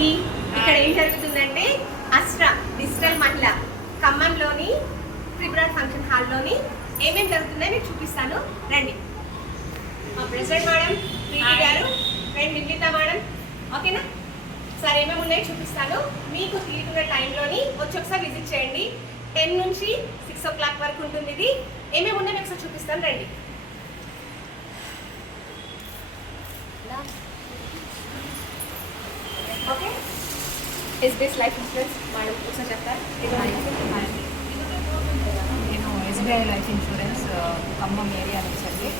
అందరికీ ఇక్కడ ఏం జరుగుతుందంటే అస్ట్రా డిజిటల్ మహిళ ఖమ్మంలోని ట్రిబ్యునల్ ఫంక్షన్ హాల్లోని ఏమేమి జరుగుతున్నాయో మీకు చూపిస్తాను రండి. మా ప్రెసిడెంట్ మేడం, ప్రీతి గారు, ఫ్రెండ్ నిందిత మేడం, ఓకేనా? సరే ఏమేమి ఉన్నాయో చూపిస్తాను. మీకు తీసుకునే టైంలోని వచ్చి ఒకసారి విజిట్ చేయండి. 10 నుంచి 6 o'clock వరకు ఉంటుంది. ఇది ఏమేమి ఉన్నాయో మీకు ఒకసారి చూపిస్తాను రండి. Okay, SBS life insurance madam ఒకసారి చెప్తారు. నేను SBI life insurance Khammam area నుంచి అండి.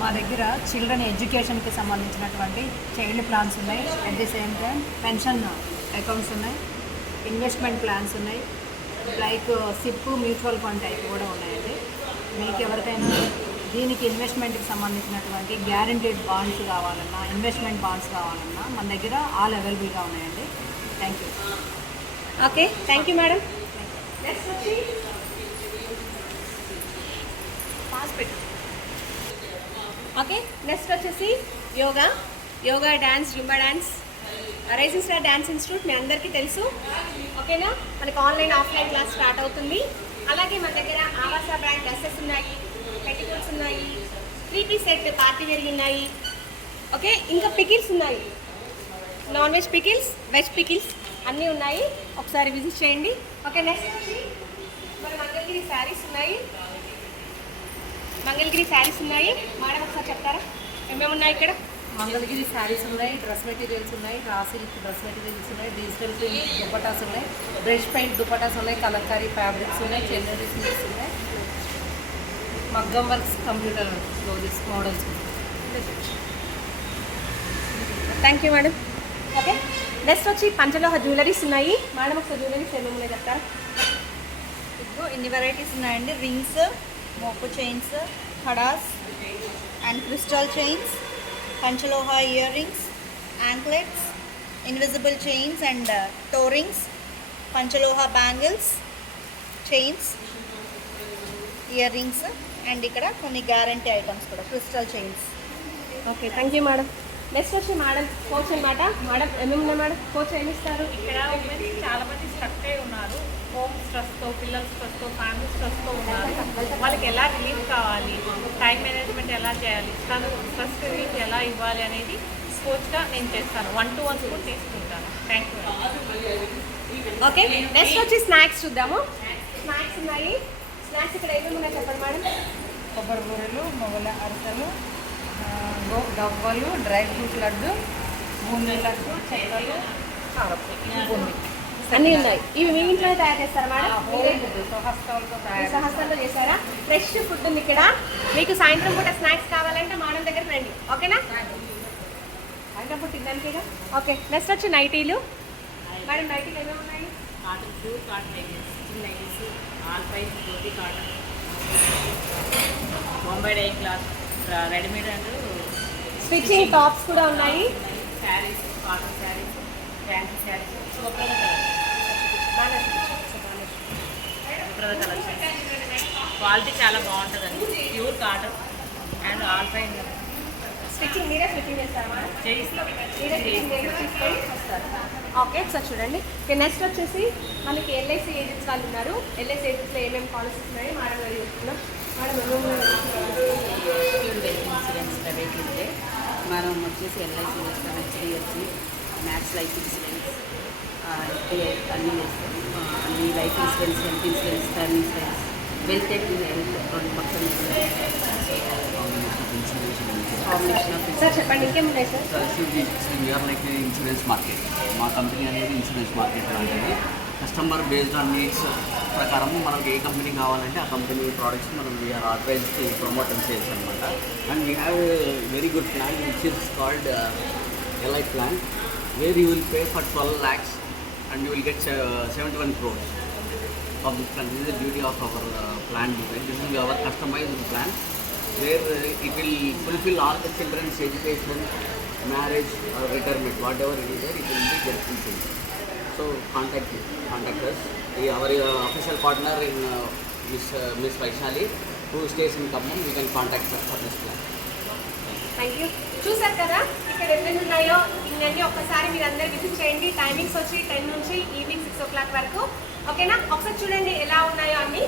మా దగ్గర చిల్డ్రన్ ఎడ్యుకేషన్కి సంబంధించినటువంటి చైల్డ్ ప్లాన్స్ ఉన్నాయి. At the same time pension accounts ఉన్నాయి, ఇన్వెస్ట్మెంట్ ప్లాన్స్ ఉన్నాయి, like SIP mutual fund type కూడా ఉన్నాయండి. మీకు ఎవరికైనా దీనికి ఇన్వెస్ట్మెంట్కి సంబంధించినటువంటి గ్యారంటీడ్ బాండ్స్ కావాలన్నా, ఇన్వెస్ట్మెంట్ బాండ్స్ కావాలన్నా మన దగ్గర ఆల్ అవైలబుల్గా ఉన్నాయండి. Thank you. Okay, thank you madam. Next వచ్చి ఓకే, నెక్స్ట్ వచ్చేసి yoga dance, Zumba dance, rising star dance institute మీ అందరికీ తెలుసు, ఓకేనా? మనకి ఆన్లైన్ ఆఫ్లైన్ క్లాస్ స్టార్ట్ అవుతుంది. అలాగే మన దగ్గర ఆవాస బ్రాండ్ డ్రెస్సెస్ ఉన్నాయి, పెట్టికోట్స్ ఉన్నాయి, 3-piece సెట్ పార్టీ వేర్ ఉన్నాయి, ఓకే? ఇంకా పికిల్స్ ఉన్నాయి, non veg pickles, veg pickles అన్నీ ఉన్నాయి. ఒకసారి విజిట్ చేయండి. ఓకే, నెక్స్ట్ వచ్చి మన మంగళగిరి శారీస్ ఉన్నాయి. మేడం ఒకసారి చెప్తారా ఏమేమి ఉన్నాయి ఇక్కడ? మంగళగిరి శారీస్ ఉన్నాయి, డ్రెస్ మెటీరియల్స్ ఉన్నాయి, రా సిల్క్ డ్రెస్ మెటీరియల్స్ ఉన్నాయి, డిజిటల్ ప్రింట్ దుపటాస్ ఉన్నాయి, బ్రష్ పెయింట్ దుపటాస్ ఉన్నాయి, కలంకారీ ఫ్యాబ్రిక్స్ ఉన్నాయి, చెన్నరీ స్మిక్స్ ఉన్నాయి, మగ్గం works, computer clothes models. Thank you madam. Okay, next వచ్చి పంచలోహ జ్యువెలరీస్ ఉన్నాయి. మేడం ఒకసారి జ్యువెలరీస్ ఏమేమి ఉన్నాయి చెప్తారా? ఇప్పుడు ఇన్ని వెరైటీస్ ఉన్నాయండి. రింగ్స్, మోపు చైన్స్, హడాస్ and crystal chains, panchaloha earrings, anklets, invisible chains and toe rings, panchaloha bangles, chains, earrings and ఇక్కడ కొన్ని గ్యారంటీ ఐటమ్స్ కూడా, crystal chains. Okay, thank you madam. Next వచ్చి మేడం కోచ్ అనమాట. మేడం ఏమేమి ఉన్నాయి మేడం? కోచ్ ఏమి ఇస్తారు? ఇక్కడ ఉమెన్స్ చాలా మంది స్ట్రక్ అయి ఉన్నారు. హోమ్ స్ట్రెస్తో, పిల్లల స్ట్రెస్తో, ఫ్యామిలీ స్ట్రెస్తో ఉన్నారు. వాళ్ళకి ఎలా రిలీఫ్ కావాలి, టైం మేనేజ్మెంట్ ఎలా చేయాలి, స్ట్రెస్ రిలీఫ్ ఎలా ఇవ్వాలి అనేది కోచ్గా నేను చేస్తాను. 1-to-1 కూడా తీసుకుంటాను. Thank you. ఓకే, నెక్స్ట్ వచ్చి స్నాక్స్ చూద్దాము. స్నాక్స్ ఉన్నాయి. స్నాక్స్ ఇక్కడ ఏమేమి ఉన్నాయి చెప్పండి మేడం? కొబ్బరి బూరెలు, మొగల అరసలు, గవ్వలు, డ్రై ఫ్రూట్ లడ్డు, బూందీ లడ్డు, చెక్కలు, కారపు బూందీ అన్నీ ఉన్నాయి. ఇవి మీ ఇంట్లో తయారు చేస్తారా మేడం? సహస్రాలతో సహస్రంలో చేశారా? ఫ్రెష్ ఫుడ్ ఉంది ఇక్కడ. మీకు సాయంత్రం పూట స్నాక్స్ కావాలంటే మేడం దగ్గరికి రండి, ఓకేనా? సాయంత్రం పూట తినడానికేగా. ఓకే, నెక్స్ట్ వచ్చి నైటీలు. మేడం నైటీలు ఏమేమి ఉన్నాయి? Cotton, pure cotton nighties, nighties, all price, dhoti cotton, Bombay dye cloth, readymade and stitching tops కూడా ఉన్నాయి. శారీస్, కాటన్ శారీస్, ఫ్యాన్సీ శారీస్, సుప్రద కలెక్షన్. క్వాలిటీ చాలా బాగుంటుందండి. Pure cotton and all fine. Stitching మీరే స్టిచ్చింగ్ చేస్తారా మేడం? చేయిస్తాం. మీరే స్టిచ్చింగ్ చేసి తీసుకొని వస్తారు. ఓకే, ఒకసారి చూడండి. ఓకే, నెక్స్ట్ వచ్చేసి మనకి ఎల్ఐసి ఏజెంట్స్ వాళ్ళు ఉన్నారు. ఎల్ఐసి ఏజెంట్స్లో ఏమేమి పాలసీస్ ఉన్నాయి మేడం గారు చెప్తున్నాం. మేడం ఇన్సూరెన్స్ ప్రైవేట్ ఉంటే మనం వచ్చేసి ఎల్ఐసి చేస్తాం, HDFC, max life insurance, SBI అన్నీ చేస్తాం. అన్ని life insurance, health insurance, term insurance, wealth and health రెండు మొత్తం కాంబినేషన్ ఆఫ్. సార్ చెప్పండి ఇంకేమున్నాయి sir? We're like insurance market. మా కంపెనీ అనేది ఇన్సూరెన్స్ మార్కెట్ లాంటిది. కస్టమర్ బేస్డ్ ఆన్ నీడ్స్ ప్రకారం మనకు ఏ కంపెనీ కావాలంటే ఆ కంపెనీ ప్రోడక్ట్స్ మనం we're authorize to promote and sales అనమాట. And we have very good plan which is called L I plan, where you will pay for 12 lakhs and you will get 71 crores of this plan. This is the beauty of our plan design. This is our customized plan where it will fulfill all the children's education, marriage or retirement, whatever it is there, it will be get fulfilled. So contact us. Our official partner in Miss Vaishali, who stays in Khammam, we can contact her for this plan. Thank you. చూసారు కదా ఇక్కడ ఎన్ని ఉన్నాయో. అవుతుందండి. ఒక్కసారి మీరు అందరు visit చేయండి. టైమింగ్స్ వచ్చి 10 నుంచి ఈవినింగ్ 6 o'clock వరకు. ఓకేనా? ఒకసారి చూడండి ఎలా ఉన్నాయో అన్నీ.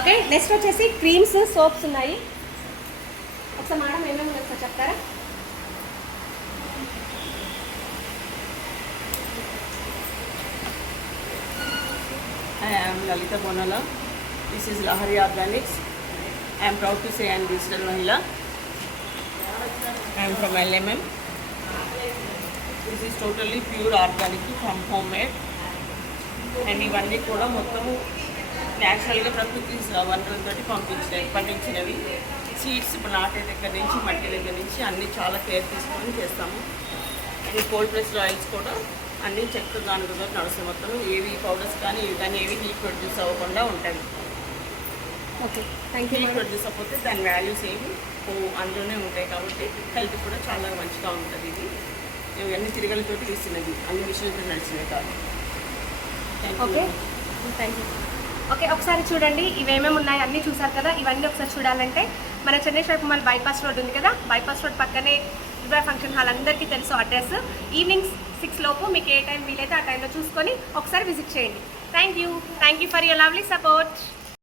ఓకే, నెక్స్ట్ వచ్చేసి క్రీమ్స్, సోప్స్ ఉన్నాయి. ఒకసారి మేడం ఏమేమి ఉన్నాయి సార్ చెప్తారా? Hi, I am Lalita Bonala. This is Lahari Organics. I am proud to say I am digital Mahila. I am from LMM. This is totally pure organic from homemade. And ఇవన్నీ కూడా మొత్తం న్యాచురల్గా ప్రకృతి వనరులతోటి పండించినవి. Seeds ఇప్పుడు నాటే దగ్గర నుంచి మట్టి దగ్గర నుంచి అన్నీ చాలా కేర్ తీసుకొని చేస్తాము. ఈ కోల్డ్ ప్రెస్డ్ ఆయిల్స్ కూడా అన్నీ చెక్క గానుగతో నడుస్తాయి. మొత్తం ఏవి పౌడర్స్ కానీ ఇవి కానీ ఏవి హీట్ ప్రొడ్యూస్ అవ్వకుండా ఉంటాయి. Okay, thank you. Heat produce అవ్వకపోతే దాని వాల్యూస్ ఏవి అందులోనే ఉంటాయి కాబట్టి హెల్త్ కూడా చాలా మంచిగా ఉంటుంది. ఇది ఇవన్నీ తిరగలతోటి తీసినది, అన్ని విషయాలతో నడిచినవి కాదు. Okay, thank you. ఓకే, ఒకసారి చూడండి ఇవేమేమి ఉన్నాయి అన్నీ చూసారు కదా. ఇవన్నీ ఒకసారి చూడాలంటే మన చెన్నై షాపింగ్ బైపాస్ రోడ్ ఉంది కదా, బైపాస్ రోడ్ పక్కనే వివాహ ఫంక్షన్ హాల్ అందరికీ తెలుసు అడ్రస్. ఈవినింగ్ 6 లోపు మీకు ఏ టైం వీలైతే ఆ టైంలో చూసుకొని ఒకసారి విజిట్ చేయండి. Thank you for your lovely support.